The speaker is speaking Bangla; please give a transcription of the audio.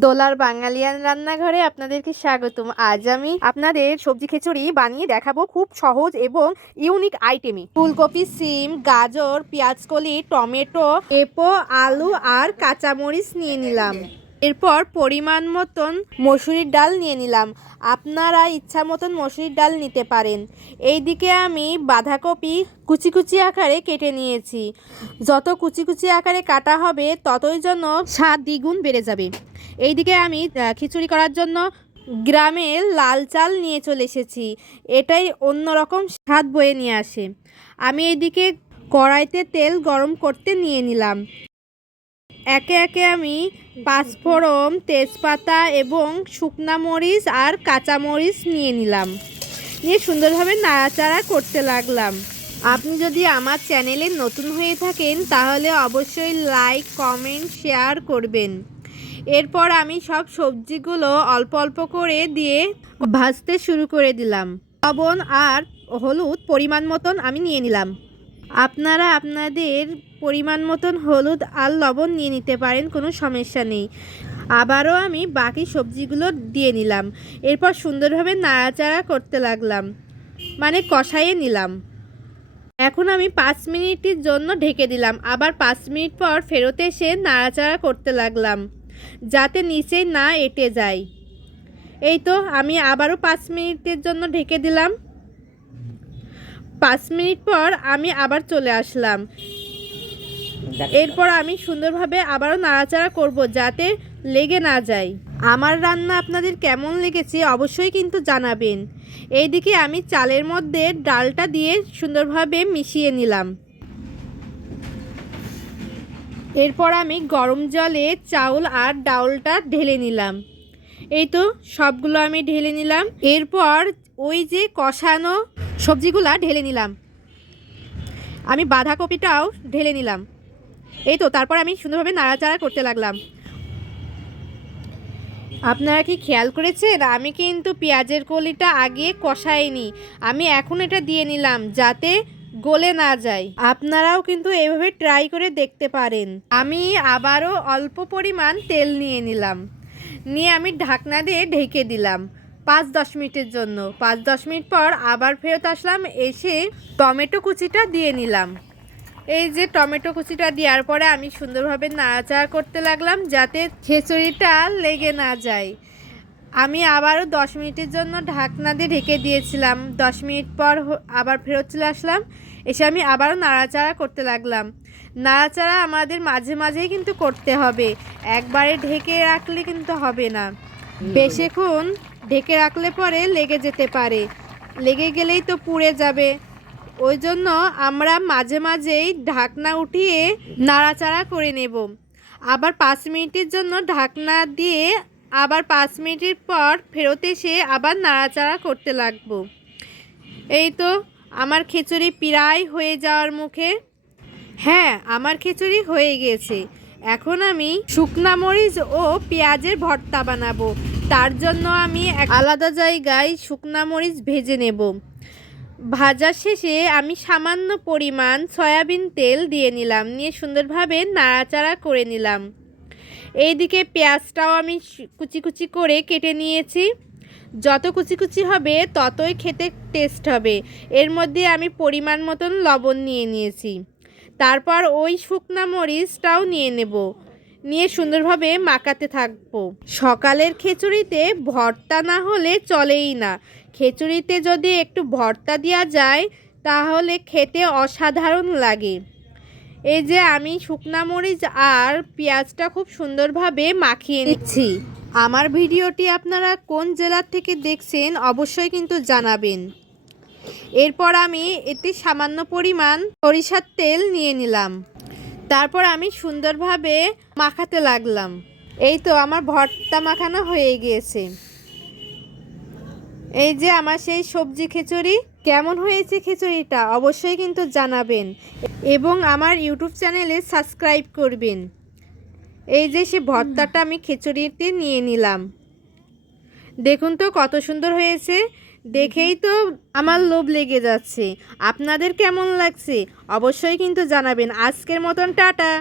দোলার বাঙালিয়ান রান্নাঘরে আপনাদেরকে স্বাগতম। আজ আমি আপনাদের সবজি খিচুড়ি বানিয়ে দেখাবো খুব সহজ এবং ইউনিক আইটেমে। ফুলকপি, সিম, গাজর, পেঁয়াজকলি, টমেটো, পেঁপো, আলু আর কাঁচামরিচ নিয়ে নিলাম। এরপর পরিমাণ মতন মসুরির ডাল নিয়ে নিলাম। আপনারা ইচ্ছা মতন মসুরির ডাল নিতে পারেন। এইদিকে আমি বাঁধাকপি কুচি কুচি আকারে কেটে নিয়েছি। যত কুচি কুচি আকারে কাটা হবে ততই যেন স্বাদ দ্বিগুণ বেড়ে যাবে। এইদিকে আমি খিচুড়ি করার জন্য গ্রামের লাল চাল নিয়ে চলে এসেছি। এটাই অন্যরকম স্বাদ বয়ে নিয়ে আসে। আমি এইদিকে কড়াইতে তেল গরম করতে নিয়ে নিলাম। একে একে আমি পাঁচফোড়ন, তেজপাতা এবং শুকনা মরিচ আর কাঁচামরিচ নিয়ে নিলাম। নিয়ে সুন্দরভাবে নাড়াচাড়া করতে লাগলাম। আপনি যদি আমার চ্যানেলে নতুন হয়ে থাকেন তাহলে অবশ্যই লাইক, কমেন্ট, শেয়ার করবেন। এরপর আমি সব সবজিগুলো অল্প অল্প করে দিয়ে ভাজতে শুরু করে দিলাম। লবণ আর হলুদ পরিমাণ মতন আমি নিয়ে নিলাম। আপনারা আপনাদের পরিমাণ মতন হলুদ আর লবণ নিয়ে নিতে পারেন, কোনো সমস্যা নেই। আবারও আমি বাকি সবজিগুলো দিয়ে নিলাম। এরপর সুন্দরভাবে নাড়াচাড়া করতে লাগলাম, মানে কষাইয়ে নিলাম। এখন আমি 5 মিনিটের জন্য ঢেকে দিলাম। আবার 5 মিনিট পর ফেরত এসে নাড়াচাড়া করতে লাগলাম যাতে নিচে না এঁটে যায়। এই তো আমি আবারও 5 মিনিটের জন্য ঢেকে দিলাম। 5 মিনিট পর আমি আবার চলে আসলাম। এরপর আমি সুন্দরভাবে আবারও নাড়াচাড়া করব যাতে লেগে না যায়। আমার রান্না আপনাদের কেমন লেগেছে অবশ্যই কিন্তু জানাবেন। এইদিকে আমি চালের মধ্যে ডালটা দিয়ে সুন্দরভাবে মিশিয়ে নিলাম। এরপর আমি গরম জলে চাউল আর ডাউলটা ঢেলে নিলাম। এই তো সবগুলো আমি ঢেলে নিলাম। এরপর ওই যে কষানো সবজিগুলা ঢেলে নিলাম। আমি বাঁধাকপিটাও ঢেলে নিলাম। এই তো তারপর আমি সুন্দরভাবে নাড়াচাড়া করতে লাগলাম। আপনারা কি খেয়াল করেছেন আমি কিন্তু পেঁয়াজের কলিটা আগে কষাইনি, আমি এখন এটা দিয়ে নিলাম যাতে গলে না যায়। আপনারাও কিন্তু এভাবে ট্রাই করে দেখতে পারেন। আমি আবারও অল্প পরিমাণ তেল নিয়ে নিলাম। নিয়ে আমি ঢাকনা দিয়ে ঢেকে দিলাম 5-10 মিনিটের জন্য। 5-10 মিনিট পর আবার ফেরত আসলাম। এসে টমেটো কুচিটা দিয়ে নিলাম। এই যে টমেটো কুচিটা দেওয়ার পরে আমি সুন্দরভাবে নাড়াচাড়া করতে লাগলাম যাতে খিচুড়িটা লেগে না যায়। আমি আবারও 10 মিনিটের জন্য ঢাকনা দিয়ে ঢেকে দিয়েছিলাম। 10 মিনিট পর আবার ফেরত চলে আসলাম। এসে আমি আবারও নাড়াচাড়া করতে লাগলাম। নাড়াচাড়া আমাদের মাঝে মাঝেই কিন্তু করতে হবে, একবারে ঢেকে রাখলে কিন্তু হবে না। বেশিক্ষণ ঢেকে রাখলে পরে লেগে যেতে পারে, লেগে গেলেই তো পুড়ে যাবে। ওই জন্য আমরা মাঝে মাঝেই ঢাকনা উঠিয়ে নাড়াচাড়া করে নেব। আবার 5 মিনিটের জন্য ঢাকনা দিয়ে আবার 5 মিনিটের পর ফেরত এসে আবার নাড়াচাড়া করতে লাগবো। এই তো আমার খিচুড়ি প্রায় হয়ে যাওয়ার মুখে। হ্যাঁ, আমার খিচুড়ি হয়ে গেছে। এখন আমি শুকনা মরিচ ও পেঁয়াজের ভর্তা বানাবো। তার জন্য আমি আলাদা জায়গায় শুকনা মরিচ ভেজে নেব। ভাজার শেষে আমি সামান্য পরিমাণ সয়াবিন তেল দিয়ে নিলাম। নিয়ে সুন্দরভাবে নাড়াচাড়া করে নিলাম। এইদিকে পেঁয়াজটাও আমি কুচি কুচি করে কেটে নিয়েছি। যত কুচি কুচি হবে ততই খেতে টেস্ট হবে। এর মধ্যে আমি পরিমাণ মতন লবণ নিয়ে নিয়েছি। তারপর ওই শুকনা মরিচটাও নিয়ে নেব। নিয়ে সুন্দরভাবে মাখাতে থাকবো। সকালের খিচুড়িতে ভর্তা না হলে চলেই না। খিচুড়িতে যদি একটু ভর্তা দেওয়া যায় তাহলে খেতে অসাধারণ লাগে। এই যে আমি শুকনা মরিচ আর পেঁয়াজটা খুব সুন্দরভাবে মাখিয়ে নিচ্ছি। আমার ভিডিওটি আপনারা কোন জেলার থেকে দেখছেন অবশ্যই কিন্তু জানাবেন। এরপর আমি এতে সামান্য পরিমাণ সরিষার তেল নিয়ে নিলাম। তারপর আমি সুন্দরভাবে মাখাতে লাগলাম। এই তো আমার ভর্তা মাখানো হয়ে গিয়েছে। এই যে আমার সেই সবজি খিচুড়ি। কেমন হয়েছে খিচুড়িটা অবশ্যই কিন্তু জানাবেন এবং আমার ইউটিউব চ্যানেলে সাবস্ক্রাইব করবেন। এই যে সে ভর্তাটা আমি খিচুড়িতে নিয়ে নিলাম। দেখুন তো কত সুন্দর হয়েছে, দেখেই তো আমার লোভ লেগে যাচ্ছে। আপনাদের কেমন লাগছে অবশ্যই কিন্তু জানাবেন। আজকের মতন টাটা।